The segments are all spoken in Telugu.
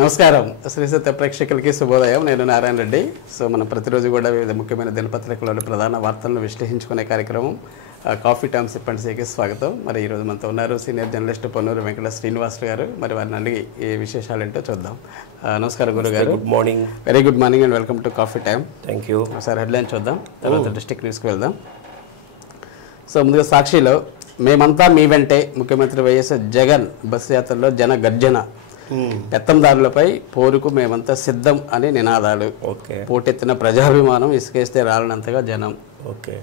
నమస్కారం శ్రీ సత్య ప్రేక్షకులకి శుభోదయం. నేను నారాయణ రెడ్డి. సో మనం ప్రతిరోజు కూడా వివిధ ముఖ్యమైన దినపత్రికలోని ప్రధాన వార్తలను విశ్లేషించుకునే కార్యక్రమం కాఫీ టైమ్ సిప్ అండ్ టీకి స్వాగతం. మరి ఈరోజు మనతో ఉన్నారు సీనియర్ జర్నలిస్ట్ పొన్నూరు వెంకట శ్రీనివాస్ గారు. మరి వారిని అడిగి ఈ విశేషాలు ఏంటో చూద్దాం. నమస్కారం గురుగారు. Good morning. Very good morning and welcome to coffee time. Thank you. ఒకసారి హెడ్లైన్ చూద్దాం, తర్వాత డిస్ట్రిక్ట్ న్యూస్కి వెళ్దాం. సో ముందుగా సాక్షిలో మేమంతా మీ వెంటే, ముఖ్యమంత్రి వైఎస్ జగన్ బస్సు యాత్రలో జన గర్జన, పెత్తందారులపై పోరుకు మేమంతా సిద్ధం అని నినాదాలు, పోటెత్తిన ప్రజాభిమానం, ఇసుకేస్తే రాలనంతగా జనం. ఓకే.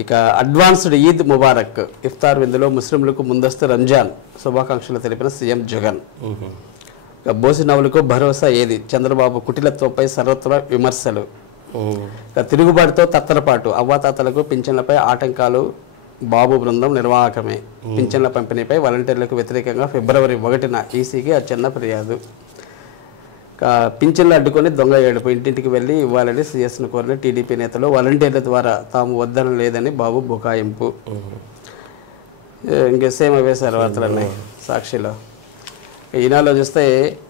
ఇక అడ్వాన్స్డ్ ఈద్ ముబారక్, ఇఫ్తార్ విందులో ముస్లింలకు ముందస్తు రంజాన్ శుభాకాంక్షలు తెలిపిన సీఎం జగన్. ఇక బోసి నవ్వులకు భరోసా ఏది, చంద్రబాబు కుటిలత్వంపై సర్వత్రా విమర్శలు. ఇక తిరుగుబాటుతో తత్తరపాటు, అవ్వాతాతలకు పింఛన్లపై ఆటంకాలు, బాబు బృందం నిర్వాహకమే, పింఛన్ల పంపిణీపై వాలంటీర్లకు వ్యతిరేకంగా ఫిబ్రవరి 1న ఈసీకి అచ్చన్న ఫిర్యాదు. పింఛన్లు అడ్డుకొని దొంగ ఏడుపు, ఇంటింటికి వెళ్ళి ఇవ్వాలని సీఎస్ను కోరిన టీడీపీ నేతలు, వాలంటీర్ల ద్వారా తాము వద్దన లేదని బాబు బుకాయింపు. ఇంకా సేమ్ అవే సార్ వార్తలన్నీ సాక్షిలో. ఈనాలో చూస్తే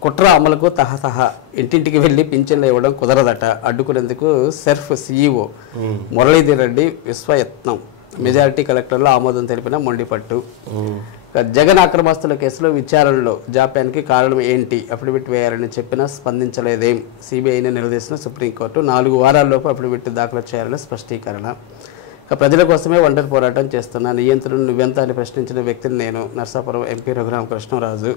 కుట్ర అమలుకు తహతహ, ఇంటింటికి వెళ్ళి పింఛన్లు ఇవ్వడం కుదరదట, అడ్డుకునేందుకు సెర్ఫ్ సీఈఓ మురళీధర్ రెడ్డి విశ్వయత్నం, మెజారిటీ కలెక్టర్లో ఆమోదం తెలిపిన మొండిపట్టు. జగన్ అక్రమస్తుల కేసులో విచారణలో జాప్యానికి కారణం ఏంటి, అఫిడవిట్ వేయాలని చెప్పినా స్పందించలేదేం, సిబిఐని నిలదీసిన సుప్రీంకోర్టు, 4 వారాల్లోపు అఫిడవిట్ దాఖలు చేయాలని స్పష్టీకరణ. ప్రజల కోసమే ఒంటరి పోరాటం చేస్తున్నా, నియంత్రణ నువ్వెంత అని ప్రశ్నించిన వ్యక్తిని నేను, నర్సాపురం ఎంపీ రఘురామకృష్ణరాజు.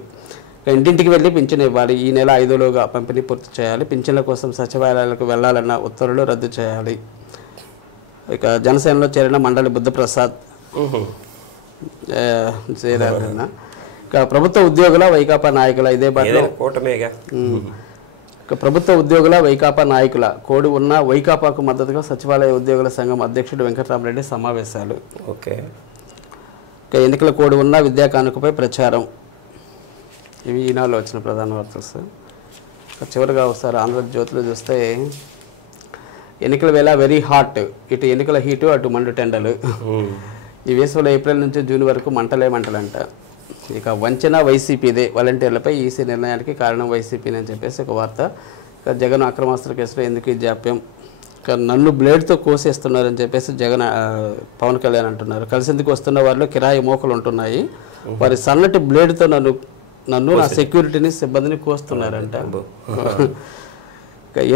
పింఛన్కి వెళ్ళి పింఛన్ ఇవ్వాలి, ఈ నెల 5లోగా పంపిణీ పూర్తి చేయాలి, పింఛన్ల కోసం సచివాలయాలకు వెళ్లాలన్న ఉత్తర్వులు రద్దు చేయాలి. ఇక జనసేనలో చేరిన మండలి బుద్ధప్రసాద్ చేరారన్న. ఇక ప్రభుత్వ ఉద్యోగుల వైకాపా నాయకుల ఇదే బాటలో ప్రభుత్వ ఉద్యోగుల వైకాపా నాయకుల కోడి ఉన్న వైకాపాకు మద్దతుగా సచివాలయ ఉద్యోగుల సంఘం అధ్యక్షుడు వెంకటరామరెడ్డి సమావేశాలు. ఓకే. ఇక ఎన్నికల కోడి ఉన్న విద్యా కానుకపై ప్రచారం. ఇవి ఈనాడులో వచ్చిన ప్రధాన వార్తలు సార్. చివరిగా ఒకసారి ఆంధ్రజ్యోతిలో చూస్తే ఎన్నికల వేళ వెరీ హాట్, ఇటు ఎన్నికల హీటు అటు మండు టెండలు. ఈ వేసవిలో ఏప్రిల్ నుంచి జూన్ వరకు మంటలే మంటలంట. ఇక వంచన వైసీపీదే, వాలంటీర్లపై ఈసీ నిర్ణయానికి కారణం వైసీపీని అని చెప్పేసి ఒక వార్త. ఇక జగన్ అక్రమాస్త్ర కేసులో ఎందుకు ఈ జాప్యం, ఇక నన్ను బ్లేడ్తో కోసేస్తున్నారని చెప్పేసి జగన్ పవన్ కళ్యాణ్ అంటున్నారు. కలిసేందుకు వస్తున్న వారిలో కిరాయి మోకలు ఉంటున్నాయి, వారి సన్నటి బ్లేడ్తో నన్ను నా సెక్యూరిటీని సిబ్బందిని కోస్తున్నారంట.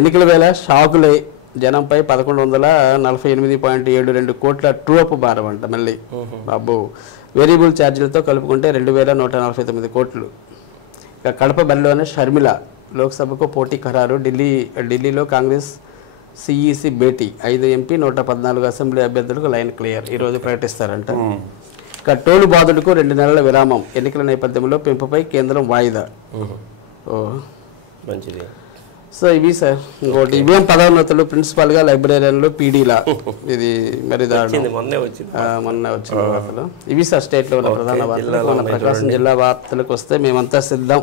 ఎన్నికల వేళ షాకులే, జనంపై 1148.72 కోట్ల ట్రూఅప్ భారం అంట. మళ్ళీ బాబు వేరియబుల్ ఛార్జీలతో కలుపుకుంటే 2149 కోట్లు. ఇక కడప బరిలోనే షర్మిల, లోక్సభకు పోటీ ఖరారు, ఢిల్లీలో కాంగ్రెస్ సిఈసి భేటీ, 5 ఎంపీ 114 అసెంబ్లీ అభ్యర్థులకు లైన్ క్లియర్, ఈరోజు ప్రకటిస్తారంట. ఇక టోలు బాధుడుకు 2 నెలల విరామం, ఎన్నికల నేపథ్యంలో పెంపుపై కేంద్రం వాయిదా. మంచిది. సో ఇవి సార్. ఇంకోటి ఈవీఎం పదోన్నతులు, ప్రిన్సిపాల్గా లైబ్రేరియన్లు, పీడీలా, ఇది మరి మొన్న వచ్చిన వార్తలు. ఇవి సార్ స్టేట్లో ఉన్న ప్రధాన వార్తలు. మన ప్రకాశం జిల్లా వార్తలకు వస్తే మేమంతా సిద్ధం,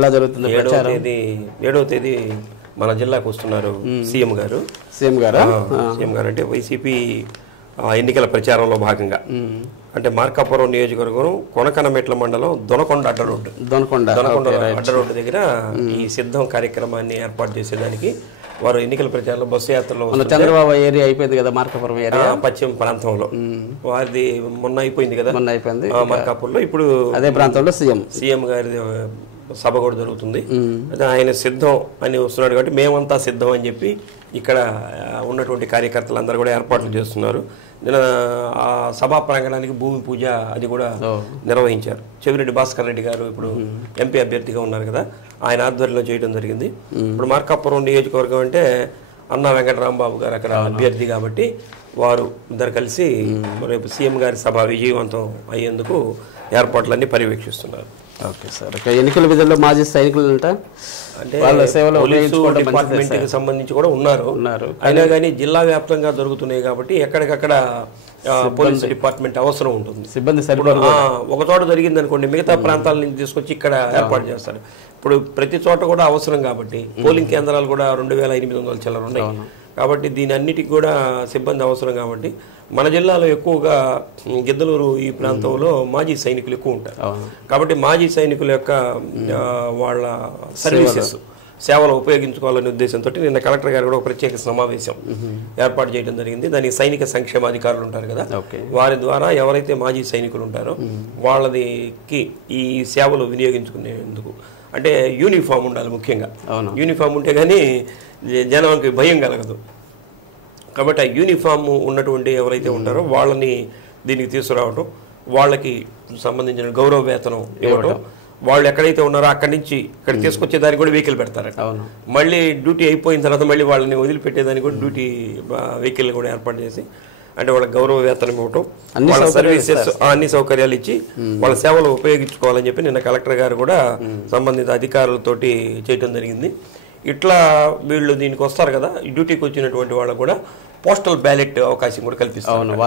ఎలా జరుగుతుంది ప్రచారం? 7వ తేదీ మన జిల్లాకు వస్తున్నారు సీఎం గారు. సీఎం గారు అంటే వైసీపీ ఎన్నికల ప్రచారంలో భాగంగా, అంటే మార్కాపురం నియోజకవర్గం కొనకనమెట్ల మండలం దొనకొండ అడ్డరోడ్డు అడ్డరోడ్డు దగ్గర ఈ సిద్ధం కార్యక్రమాన్ని ఏర్పాటు చేసేదానికి వారు ఎన్నికల ప్రచారంలో బస్సు యాత్రలో చంద్రబాబు ఏరియా అయిపోయింది కదా, మార్కాపురం ఏరియా పశ్చిమ ప్రాంతంలో వారిది మొన్న అయిపోయింది కదా, మార్కాపురంలో. ఇప్పుడు అదే ప్రాంతంలో సీఎం గారి సభ కూడా జరుగుతుంది. అదే ఆయన సిద్ధం అని వస్తున్నాడు కాబట్టి మేమంతా సిద్ధం అని చెప్పి ఇక్కడ ఉన్నటువంటి కార్యకర్తలు అందరూ కూడా ఏర్పాట్లు చేస్తున్నారు. నిన్న ఆ సభా ప్రాంగణానికి భూమి పూజ అది కూడా నిర్వహించారు. చెవిరెడ్డి భాస్కర్ రెడ్డి గారు ఇప్పుడు ఎంపీ అభ్యర్థిగా ఉన్నారు కదా, ఆయన ఆధ్వర్యంలో చేయడం జరిగింది. ఇప్పుడు మార్కాపురం నియోజకవర్గం అంటే అన్నా వెంకటరామబాబు గారు అక్కడ అభ్యర్థి కాబట్టి వారు ఇద్దరు కలిసి రేపు సీఎం గారి సభ విజయవంతం అయ్యేందుకు ఏర్పాట్లన్నీ పర్యవేక్షిస్తున్నారు. Okay sir. ఎన్నికల విధుల్లో మాజీ సైనికులు అంటే డిపార్ట్మెంట్ కి సంబంధించి కూడా ఉన్నారు. అయినా కానీ జిల్లా వ్యాప్తంగా జరుగుతున్నాయి కాబట్టి ఎక్కడికక్కడ పోలీస్ డిపార్ట్మెంట్ అవసరం ఉంటుంది. సిబ్బంది ఒక చోట జరిగింది అనుకోండి, మిగతా ప్రాంతాల నుంచి తీసుకొచ్చి ఇక్కడ ఏర్పాటు చేస్తారు. ఇప్పుడు ప్రతి చోట కూడా అవసరం కాబట్టి పోలింగ్ కేంద్రాలు కూడా 2800 చిల్లర ఉన్నాయి. కాబట్టి దీని అన్నిటికి కూడా సిబ్బంది అవసరం. కాబట్టి మన జిల్లాలో ఎక్కువగా గిద్దలూరు ఈ ప్రాంతంలో మాజీ సైనికులు ఎక్కువ ఉంటారు. కాబట్టి మాజీ సైనికుల యొక్క వాళ్ళ సర్వీసెస్ సేవలు ఉపయోగించుకోవాలనే ఉద్దేశంతో నిన్న కలెక్టర్ గారు కూడా ఒక ప్రత్యేక సమావేశం ఏర్పాటు చేయడం జరిగింది. దానికి సైనిక సంక్షేమ అధికారులు ఉంటారు కదా, వారి ద్వారా ఎవరైతే మాజీ సైనికులు ఉంటారో వాళ్ళకి ఈ సేవలు వినియోగించుకునేందుకు అంటే యూనిఫామ్ ఉండాలి. ముఖ్యంగా యూనిఫామ్ ఉంటే కానీ జనానికి భయం కలగదు. కాబట్టి ఆ యూనిఫామ్ ఉన్నటువంటి ఎవరైతే ఉంటారో వాళ్ళని దీనికి తీసుకురావటం, వాళ్ళకి సంబంధించిన గౌరవ వేతనం ఇవ్వటం, వాళ్ళు ఎక్కడైతే ఉన్నారో అక్కడి నుంచి ఇక్కడ తీసుకొచ్చేదానికి కూడా వెహికల్ పెడతారట. మళ్ళీ డ్యూటీ అయిపోయిన తర్వాత మళ్ళీ వాళ్ళని వదిలిపెట్టేదానికి కూడా డ్యూటీ వెహికల్ కూడా ఏర్పాటు చేసి అంటే వాళ్ళకి గౌరవ వేతనం ఇవ్వటం, వాళ్ళ సర్వీసెస్ అన్ని సౌకర్యాలు ఇచ్చి వాళ్ళ సేవలు ఉపయోగించుకోవాలని చెప్పి నిన్న కలెక్టర్ గారు కూడా సంబంధిత అధికారులతోటి చేయటం జరిగింది. ఇట్లా వీళ్ళు దీనికి వస్తారు కదా, డ్యూటీకి వచ్చినటువంటి వాళ్ళకు కూడా పోస్టల్ బ్యాలెట్ అవకాశం కూడా కల్పిస్తారు.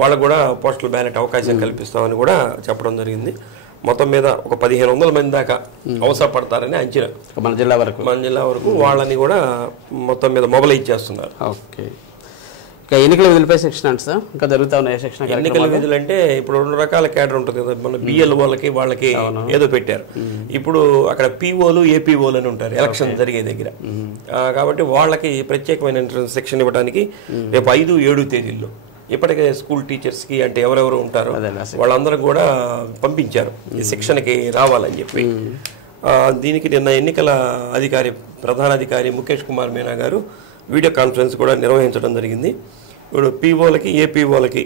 వాళ్ళకు కూడా పోస్టల్ బ్యాలెట్ అవకాశం కల్పిస్తామని కూడా చెప్పడం జరిగింది. మొత్తం మీద ఒక 1500 మంది దాకా అవసరపడతారని అంచనా. మన జిల్లా వరకు వాళ్ళని కూడా మొత్తం మీద మొబలైజ్ చేస్తున్నారు. ఓకే. ఇంకా ఎన్నికల విధులపై శిక్షణ అంటే సార్ ఇంకా జరుగుతా ఉన్నాయి శిక్షణ. ఎన్నికల విధులు అంటే ఇప్పుడు 2 రకాల క్యాడర్ ఉంటుంది కదా, మన బిఎల్ వాళ్ళకి ఏదో పెట్టారు. ఇప్పుడు అక్కడ పిఓలు ఏపీఓలు అని ఉంటారు ఎలక్షన్ జరిగే దగ్గర. కాబట్టి వాళ్ళకి ప్రత్యేకమైన శిక్షణ ఇవ్వడానికి రేపు 5, 7 తేదీల్లో ఇప్పటికే స్కూల్ టీచర్స్కి అంటే ఎవరెవరు ఉంటారో వాళ్ళందరూ కూడా పంపించారు ఈ శిక్షణకి రావాలని చెప్పి. దీనికి నిన్న ఎన్నికల అధికారి ప్రధానాధికారి ముఖేష్ కుమార్ మీనా గారు వీడియో కాన్ఫరెన్స్ కూడా నిర్వహించడం జరిగింది. ఇప్పుడు పీఓలకి ఏపీఓలకి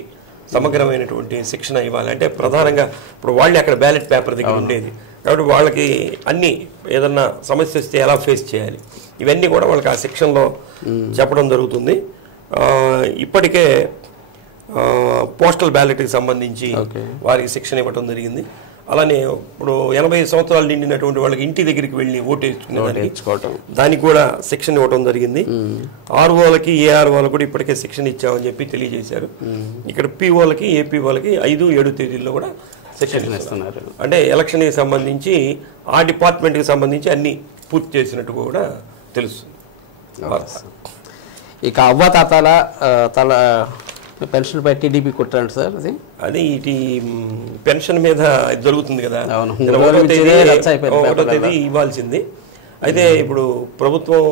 సమగ్రమైనటువంటి శిక్షణ ఇవ్వాలి. అంటే ప్రధానంగా ఇప్పుడు వాళ్ళే అక్కడ బ్యాలెట్ పేపర్ దగ్గర ఉండేది కాబట్టి వాళ్ళకి అన్ని ఏదన్నా సమస్య వస్తే ఎలా ఫేస్ చేయాలి ఇవన్నీ కూడా వాళ్ళకి ఆ శిక్షణలో చెప్పడం జరుగుతుంది. ఇప్పటికే పోస్టల్ బ్యాలెట్కి సంబంధించి వారికి శిక్షణ ఇవ్వడం జరిగింది. అలానే ఇప్పుడు 80 సంవత్సరాలు నిండినటువంటి వాళ్ళకి ఇంటి దగ్గరికి వెళ్ళి ఓటు వేసుకునేదానికి దానికి కూడా శిక్షణ ఇవ్వడం జరిగింది. ఆర్ఓలకి ఏఆర్ఓలకు కూడా ఇప్పటికే శిక్షణ ఇచ్చామని చెప్పి తెలియజేశారు. ఇక్కడ పీఓలకి ఏపీఓలకి 5, 7 తేదీల్లో కూడా శిక్షణ ఇస్తున్నారు. అంటే ఎలక్షన్కి సంబంధించి ఆ డిపార్ట్మెంట్కి సంబంధించి అన్ని పూర్తి చేసినట్టు కూడా తెలుసు. ఇక అవ్వాతాతల పెన్షన్ పై టీడీపీ కుట్రండి సార్. అది ఇటు పెన్షన్ మీద జరుగుతుంది కదా, 1వ తేదీ ఇవ్వాల్సింది. అయితే ఇప్పుడు ప్రభుత్వం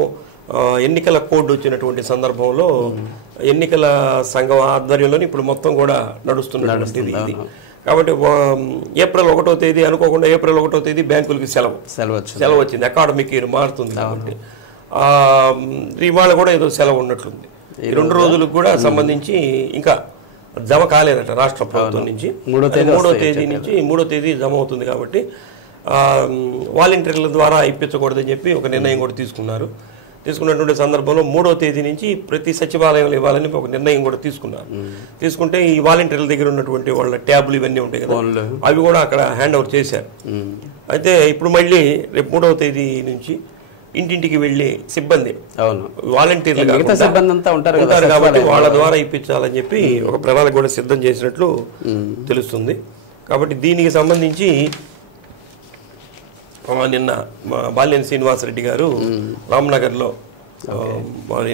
ఎన్నికల కోడ్ వచ్చినటువంటి సందర్భంలో ఎన్నికల సంఘం ఆధ్వర్యంలోని ఇప్పుడు మొత్తం కూడా నడుస్తున్నటువంటిది ఇది. కాబట్టి ఏప్రిల్ 1వ తేదీ అనుకోకుండా ఏప్రిల్ 1వ తేదీ బ్యాంకులకి సెలవు వచ్చింది. అకాడమిక్ ఇయర్ మారుతుంది కాబట్టి ఇవాళ కూడా ఏదో సెలవు ఉన్నట్లుంది. ఈ 2 రోజులకు కూడా సంబంధించి ఇంకా జమ కాలేదట రాష్ట్ర ప్రభుత్వం నుంచి. 3వ తేదీ జమ అవుతుంది. కాబట్టి వాలంటీర్ల ద్వారా ఇప్పించకూడదని చెప్పి ఒక నిర్ణయం కూడా తీసుకున్నటువంటి సందర్భంలో 3వ తేదీ నుంచి ప్రతి సచివాలయంలో ఇవ్వాలని ఒక నిర్ణయం కూడా తీసుకుంటే ఈ వాలంటీర్ల దగ్గర ఉన్నటువంటి వాళ్ళ ట్యాబ్లు ఇవన్నీ ఉంటాయి కదా, అవి కూడా అక్కడ హ్యాండ్ ఓవర్ చేశారు. అయితే ఇప్పుడు మళ్ళీ రేపు 3వ తేదీ నుంచి ఇంటింటికి వెళ్ళి సిబ్బంది వాలంటీర్లు ఉంటారు కాబట్టి వాళ్ళ ద్వారా ఇప్పించాలని చెప్పి ఒక ప్రణాళిక కూడా సిద్ధం చేసినట్లు తెలుస్తుంది. కాబట్టి దీనికి సంబంధించి నిన్న బాలినేని శ్రీనివాసరెడ్డి గారు రామ్నగర్లో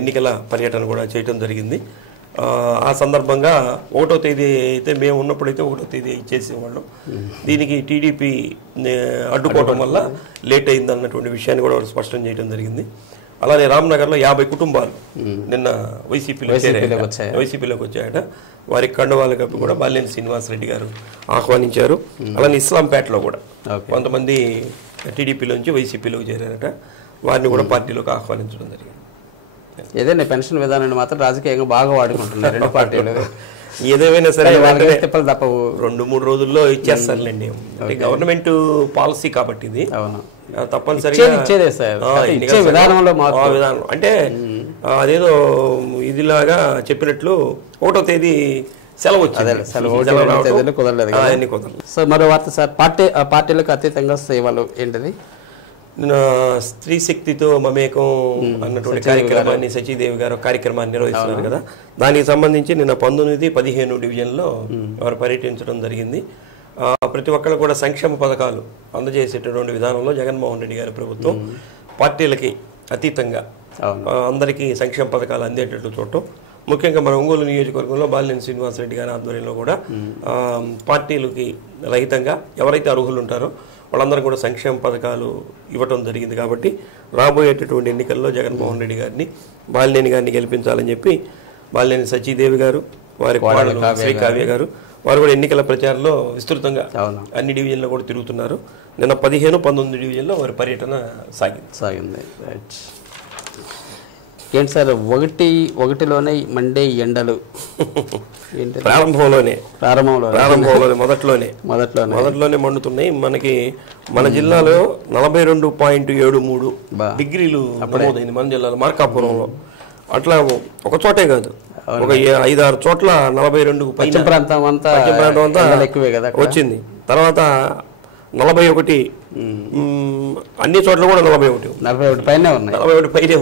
ఎన్నికల పర్యటన కూడా చేయడం జరిగింది. ఆ సందర్భంగా 1వ తేదీ అయితే మేము ఉన్నప్పుడైతే 1వ తేదీ ఇచ్చేసేవాళ్ళం. దీనికి టీడీపీ అడ్డుకోవడం వల్ల లేట్ అయింది అన్నటువంటి విషయాన్ని కూడా స్పష్టం చేయడం జరిగింది. అలానే రామ్నగర్లో 50 కుటుంబాలు నిన్న వైసీపీలోకి వచ్చాయట. వారి కండువాలు కప్పి కూడా బాలినేని శ్రీనివాసరెడ్డి గారు ఆహ్వానించారు. అలానే ఇస్లాంపేటలో కూడా కొంతమంది టీడీపీలోంచి వైసీపీలోకి చేరారట. వారిని కూడా పార్టీలోకి ఆహ్వానించడం జరిగింది. ఏదైనా పెన్షన్ విధానాన్ని మాత్రం రాజకీయంగా బాగా వాడుకుంటున్నారు 2 పార్టీలు. ఏదేమైనా సరే తప్పవు, 2-3 రోజుల్లో ఇచ్చేస్తారులేండి. అంటే గవర్నమెంట్ పాలసీ కాబట్టి ఇది తప్పనిసరిగా విధానం అంటే అదేదో ఇదిలాగా చెప్పినట్లు 1వ తేదీ సెలవు వచ్చింది, కుదరలేదు. సో మరో వార్త సార్, పార్టీలకు అతీతంగా సేవలు ఏంటిది? స్త్రీ శక్తితో మమేకం అన్నటువంటి కార్యక్రమాన్ని సచీదేవి గారు కార్యక్రమాన్ని నిర్వహిస్తున్నారు కదా, దానికి సంబంధించి నిన్న 19, 15 డివిజన్లో వారు పర్యటించడం జరిగింది. ప్రతి ఒక్కళ్ళు కూడా సంక్షేమ పథకాలు అందజేసేటటువంటి విధానంలో జగన్మోహన్ రెడ్డి గారి ప్రభుత్వం పార్టీలకి అతీతంగా అందరికీ సంక్షేమ పథకాలు అందేటట్టు చూడటం, ముఖ్యంగా మన ఒంగోలు నియోజకవర్గంలో బాలినేని శ్రీనివాసరెడ్డి గారి ఆధ్వర్యంలో కూడా పార్టీలకి రహితంగా ఎవరైతే అర్హులు ఉంటారో వాళ్ళందరూ కూడా సంక్షేమ పథకాలు ఇవ్వటం జరిగింది. కాబట్టి రాబోయేటటువంటి ఎన్నికల్లో జగన్మోహన్ రెడ్డి గారిని, బాలినేని గారిని గెలిపించాలని చెప్పి బాలినేని సచీదేవి గారు, వారి కోడలు శ్రీ కావ్య గారు వారు కూడా ఎన్నికల ప్రచారంలో విస్తృతంగా అన్ని డివిజన్లో కూడా తిరుగుతున్నారు. నిన్న 15, 19 డివిజన్లో వారి పర్యటన సాగింది. ఏంటి సార్, ఒకటిలోనే మండే ఎండలు ప్రారంభంలోనే మొదట్లోనే మండుతున్నాయి. మన జిల్లాలో 42.73 డిగ్రీలు నమోదైంది. మన జిల్లాలో మార్కాపురంలో అట్లా ఒక చోటే కాదు, ఒక 5-6 చోట్ల 42 పశ్చిమ ప్రాంతం అంతా వచ్చింది. తర్వాత 41 అన్ని చోట్ల కూడా 41 పైనే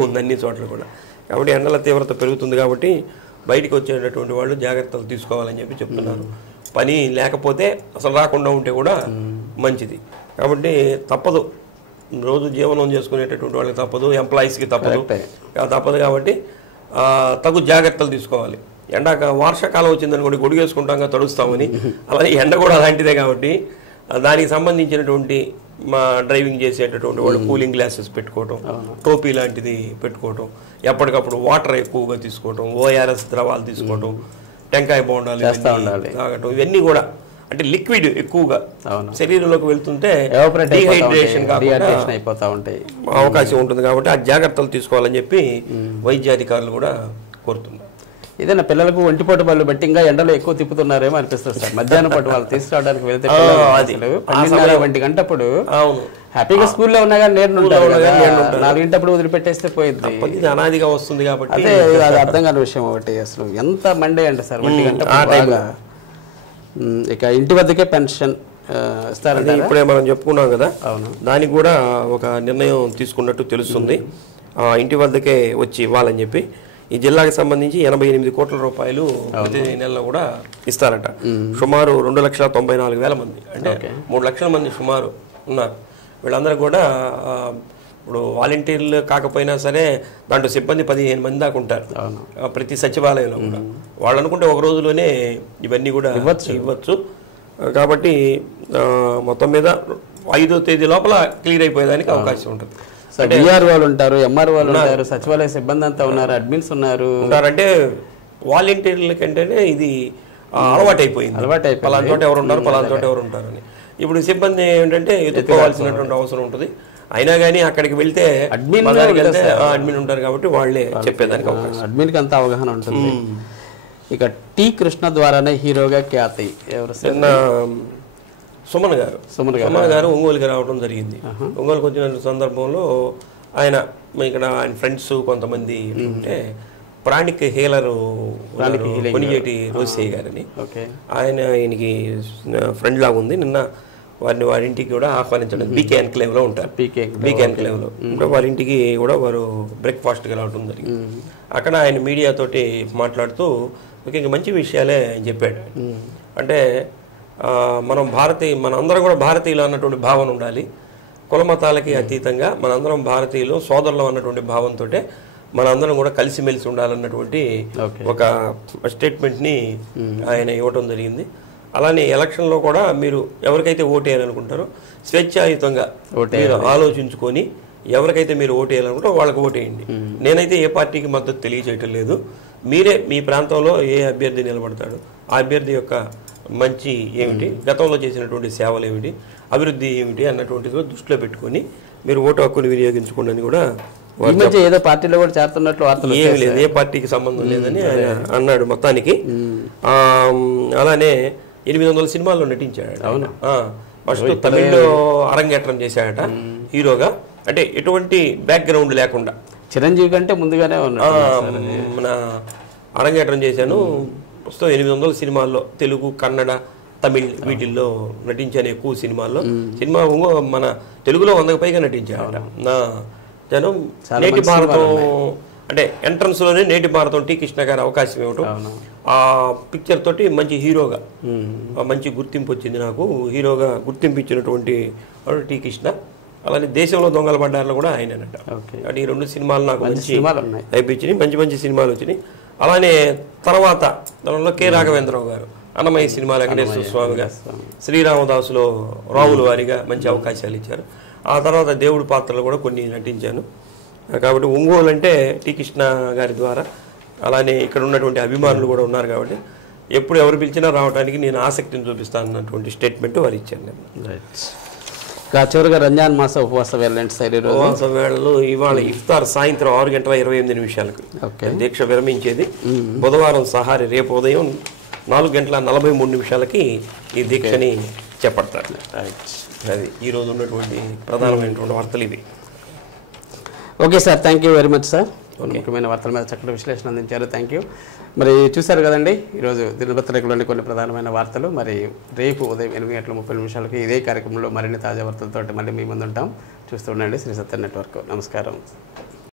ఉంది అన్ని చోట్ల కూడా. కాబట్టి ఎండల తీవ్రత పెరుగుతుంది. కాబట్టి బయటికి వచ్చేటటువంటి వాళ్ళు జాగ్రత్తలు తీసుకోవాలని చెప్పి చెప్తున్నారు. పని లేకపోతే అసలు రాకుండా ఉంటే కూడా మంచిది. కాబట్టి తప్పదు, రోజు జీవనం చేసుకునేటటువంటి వాళ్ళకి తప్పదు, ఎంప్లాయీస్కి తప్పదు. కాబట్టి తగు జాగ్రత్తలు తీసుకోవాలి. వర్షాకాలం వచ్చిందనుకోండి గొడుగేసుకుంటాం, తడుస్తామని, అలాగే ఎండ కూడా అలాంటిదే. కాబట్టి దానికి సంబంధించినటువంటి డ్రైవింగ్ చేసేటటువంటి వాళ్ళు కూలింగ్ గ్లాసెస్ పెట్టుకోవటం, టోపీ లాంటిది పెట్టుకోవటం, ఎప్పటికప్పుడు వాటర్ ఎక్కువగా తీసుకోవటం, ఓఆర్ఎస్ ద్రవాలు తీసుకోవటం, టెంకాయ బోండాలు తాగటం, ఇవన్నీ కూడా అంటే లిక్విడ్ ఎక్కువగా శరీరంలోకి వెళ్తుంటే డీహైడ్రేషన్ అయిపోతా ఉంటాయి, అవకాశం ఉంటుంది. కాబట్టి ఆ జాగ్రత్తలు తీసుకోవాలని చెప్పి వైద్యాధికారులు కూడా కోరుతున్నారు. ఏదైనా పిల్లలకు ఒంటిపోటు బళ్ళు బట్టి ఇంకా ఎండలో ఎక్కువ తిప్పుతున్నారేమో అనిపిస్తుంది సార్. మధ్యాహ్నం పాటు వాళ్ళు తీసుకురావడానికి వెళ్తే 12-1 గంటప్పుడు హ్యాపీగా స్కూల్లో ఉన్నా కానీ నేర్లు ఉంటారు, 4 గంటప్పుడు వదిలిపెట్టేస్తే పోయింది. అనాదిగా వస్తుంది కాబట్టి అదే అది అర్థం కాని విషయం. ఒకటి అసలు ఎంత మండే అంటే సార్ 1 గంట బాగా. ఇక ఇంటి వద్దకే పెన్షన్ ఇస్తారంటే ఇప్పుడే మనం చెప్పుకున్నాం కదా, దానికి కూడా ఒక నిర్ణయం తీసుకున్నట్టు తెలుస్తుంది. ఇంటి వద్దకే వచ్చి ఇవ్వాలని చెప్పి ఈ జిల్లాకి సంబంధించి 88 కోట్ల రూపాయలు ప్రతి నెలలో కూడా ఇస్తారట. సుమారు 2,94,000 మంది, అంటే 3 లక్షల మంది సుమారు ఉన్నారు. వీళ్ళందరూ కూడా ఇప్పుడు వాలంటీర్లు కాకపోయినా సరే దాంట్లో సిబ్బంది 15 మంది దాకా ఉంటారు ప్రతి సచివాలయంలో కూడా. వాళ్ళు అనుకుంటే ఒక రోజులోనే ఇవన్నీ కూడా ఇవ్వచ్చు. కాబట్టి మొత్తం మీద 5వ తేదీ లోపల క్లియర్ అయిపోయేదానికి అవకాశం ఉంటుంది. డిఆర్ వాళ్ళు ఉంటారు, ఎంఆర్ వాళ్ళు ఉంటారు, సచివాలయ సిబ్బంది అంతా ఉన్నారు, అడ్మిన్స్ ఉంటారంటే వాలంటీర్ల కంటేనే ఇది అలవాటైపోయింది. పలానా చోట ఎవరు ఉన్నారు, పలానా చోట ఎవరు ఉంటారని. ఇప్పుడు సిబ్బంది ఏంటంటే ఎదుర్కోవాల్సినటువంటి అవసరం ఉంటుంది. అయినా కానీ అక్కడికి వెళ్తే అడ్మిన్ ఉంటారు కాబట్టి వాళ్ళే చెప్పేదానికి అవకాశం, అడ్మిన్కి అంత అవగాహన ఉంటుంది. ఇక టి కృష్ణ ద్వారానే హీరోగా ఖ్యాతి ఎవరు? సుమన్ గారు ఒంగోలుకి రావడం జరిగింది. ఒంగోలుకి వచ్చిన సందర్భంలో ఆయన ఫ్రెండ్స్ కొంతమంది ఉంటే ప్రాణిక్ హీలర్ కొనిజేటి రోసయ్య గారని ఆయనకి ఫ్రెండ్ లాగా ఉంది. నిన్న వారి ఇంటికి కూడా ఆహ్వానించడం, బీకే ఎన్క్లేవ్లో ఉంటారు. బీకే ఎన్క్లేవ్లో వారి ఇంటికి కూడా వారు బ్రేక్ఫాస్ట్కి రావడం జరిగింది. అక్కడ ఆయన మీడియాతోటి మాట్లాడుతూ ముఖ్యంగా మంచి విషయాలే చెప్పాడు. అంటే మనందరం కూడా భారతీయులు అన్నటువంటి భావన ఉండాలి. కులమతాలకి అతీతంగా మనందరం భారతీయులు సోదరులు అన్నటువంటి భావంతో మనందరం కూడా కలిసిమెలిసి ఉండాలన్నటువంటి ఒక స్టేట్మెంట్ని ఆయన ఇవ్వటం జరిగింది. అలానే ఎలక్షన్లో కూడా మీరు ఎవరికైతే ఓటు వేయాలనుకుంటారో స్వేచ్ఛాయుతంగా మీరు ఆలోచించుకొని ఎవరికైతే మీరు ఓటు వేయాలనుకుంటారో వాళ్ళకి ఓటేయండి. నేనైతే ఏ పార్టీకి మద్దతు తెలియజేయటం లేదు. మీరే మీ ప్రాంతంలో ఏ అభ్యర్థి నిలబడతాడు, ఆ అభ్యర్థి యొక్క మంచి ఏమిటి, గతంలో చేసినటువంటి సేవలు ఏమిటి, అభివృద్ధి ఏమిటి అన్నటువంటిది దృష్టిలో పెట్టుకొని మీరు ఓటు హక్కుని వినియోగించుకోండి అని కూడా ఏదో పార్టీలో కూడా చేరుతున్నట్లు ఏమి లేదు, ఏ పార్టీకి సంబంధం లేదని ఆయన అన్నాడు మొత్తానికి. అలానే 800 సినిమాల్లో నటించాడు. అవును, ఫస్ట్ తమిళ్లో అరంగేట్రం చేశాడట హీరోగా. అంటే ఎటువంటి బ్యాక్గ్రౌండ్ లేకుండా చిరంజీవి కంటే ముందుగానే మన అరంగేట్రం చేశాను. ప్రస్తుతం 800 సినిమాల్లో తెలుగు, కన్నడ, తమిళ్ వీటిల్లో నటించాను. ఎక్కువ సినిమాల్లో మన తెలుగులో 100కు పైగా నటించాడు. నా జనం నేటి భారతం అంటే ఎంట్రన్స్ లోనే నేటి భారతం టి కృష్ణ గారి అవకాశం ఇవ్వటం, ఆ పిక్చర్ తోటి మంచి హీరోగా మంచి గుర్తింపు వచ్చింది నాకు. హీరోగా గుర్తింపు ఇచ్చినటువంటి టి కృష్ణ. అలానే దేశంలో దొంగల పడ్డారులో కూడా ఆయననట. ఓకే. అంటే ఈ 2 సినిమాలు నాకు మంచి సినిమాలు ఉన్నాయి. అయిపోయినాయి, మంచి మంచి సినిమాలు వచ్చినాయి. అలానే తర్వాత దానిలో కె రాఘవేంద్రరావు గారు అన్నమయ్య సినిమా వెంకటేశ్వర స్వామిగా, శ్రీరామదాసులో రావుల వారిగా మంచి అవకాశాలు ఇచ్చారు. ఆ తర్వాత దేవుడి పాత్రలు కూడా కొన్ని నటించాను. కాబట్టి ఒంగోలు అంటే టి కృష్ణ గారి ద్వారా, అలానే ఇక్కడ ఉన్నటువంటి అభిమానులు కూడా ఉన్నారు కాబట్టి ఎప్పుడు ఎవరు పిలిచినా రావడానికి నేను ఆసక్తిని చూపిస్తాను అన్నటువంటి స్టేట్మెంట్ వారు ఇచ్చాను. నేను చివరిగా రంజాన్ మాస ఉపవాస వేళంటే సార్ ఈరోజు ఉపవాస వేళలో ఇవాళ ఇఫ్తార్ సాయంత్రం 6:28 దీక్ష విరమించేది. బుధవారం సహారి రేపు ఉదయం 4:43 ఈ దీక్షని చేపడతారు. అది ఈరోజు ఉన్నటువంటి ప్రధానమైనటువంటి వార్తలు ఇవి. Okay sir, thank you very much sir. ముఖ్యమైన వార్తల మీద చక్కటి విశ్లేషణ అందించారు. Thank you. మరి చూశారు కదండి ఈరోజు దినపత్రికలోని కొన్ని ప్రధానమైన వార్తలు. మరి రేపు ఉదయం 8:30 ఇదే కార్యక్రమంలో మరిన్ని తాజా వార్తలతో మళ్ళీ మీ ముందు ఉంటాం. చూస్తూ ఉండండి శ్రీ సత్య నెట్వర్క్. నమస్కారం.